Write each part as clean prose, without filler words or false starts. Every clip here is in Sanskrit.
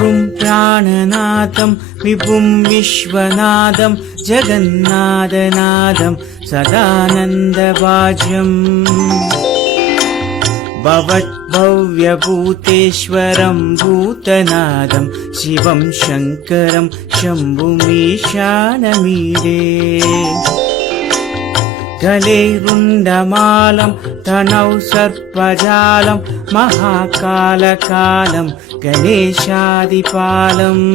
विभुं प्राणनाथं विभुं विश्वनाथं जगन्नाथनाथं सदानन्दभाज्यम् भवद्भव्यभूतेश्वरं भूतनाथं शिवं शङ्करं शम्भुमीशानमीडे गले रुण्डमालं तनौ सर्पजालं महाकालकालं गणेशादिपालम्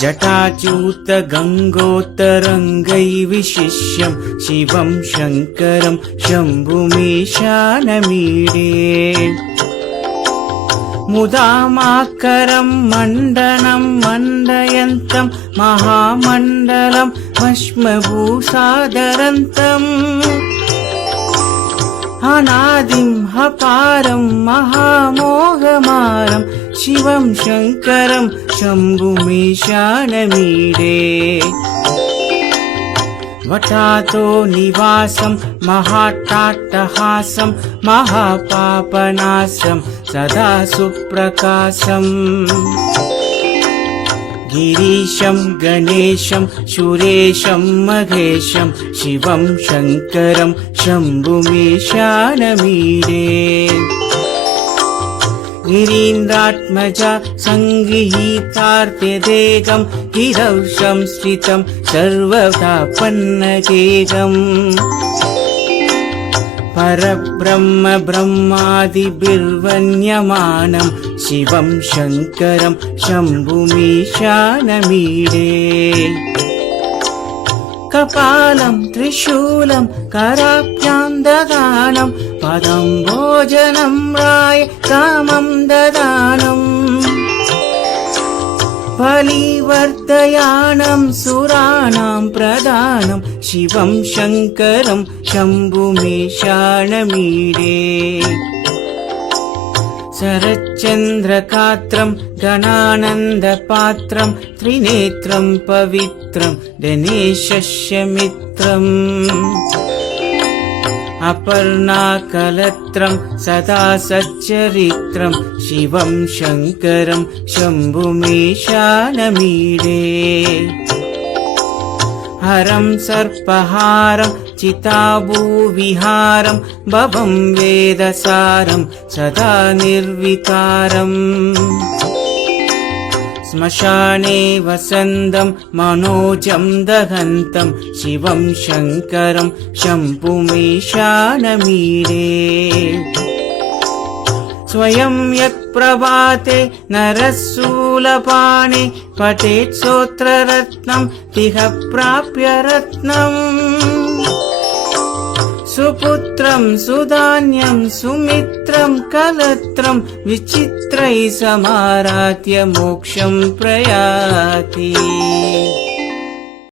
जटाच्यूतगङ्गोत्तरङ्गैर्विशिष्यं शिवं शङ्करं शम्भुमीशानमीडे मुदामाकरं मण्डनं मण्डयन्तं महामण्डलं भस्मभूषाधरन्तम् अनादिं हपारं महामोहमारं शिवं शङ्करं शम्भुमीशानमीडे वटातो निवासं महाट्टाट्टहासं महापापनाशं सदा सुप्रकाशम् गिरीशं गणेशं सुरेशं महेशं शिवं शङ्करं शम्भुमीशानमीडे गिरीन्द्रात्मजा सङ्गृहीतार्त्यदेकं गिरौ संस्थितं सर्वदा पन्नगेकम् परब्रह्म ब्रह्मादिभिर्वन्यमानं शिवं शङ्करं शम्भुमीशानमीडे कपालं त्रिशूलं कराभ्यां ददानं पदं भोजनं राय कामं ददानम् बलिवर्धयानं सुराणां प्रदानं शिवं शङ्करं शम्भुमीशानमीडे शरच्चन्द्रकात्रं गणानन्दपात्रं त्रिनेत्रं पवित्रं गणेशस्य मित्रम् अपर्णाकलत्रं सदा सच्चरित्रं शिवं शङ्करं शम्भुमीशानमीडे हरं सर्पहारं चिताभूविहारं भवं वेदसारं सदा निर्विकारम् श्मशाने वसन्तं मनोजं दहन्तं शिवं शङ्करं शम्भुमीशानमीडे स्वयं यत्प्रभाते नरशूलपाणे पठेत् स्तोत्ररत्नं तिह प्राप्य रत्नम् सुपुत्रं सुधान्यं सुमित्रं कलत्रं विचित्रैः समाराध्य मोक्षं प्रयाति।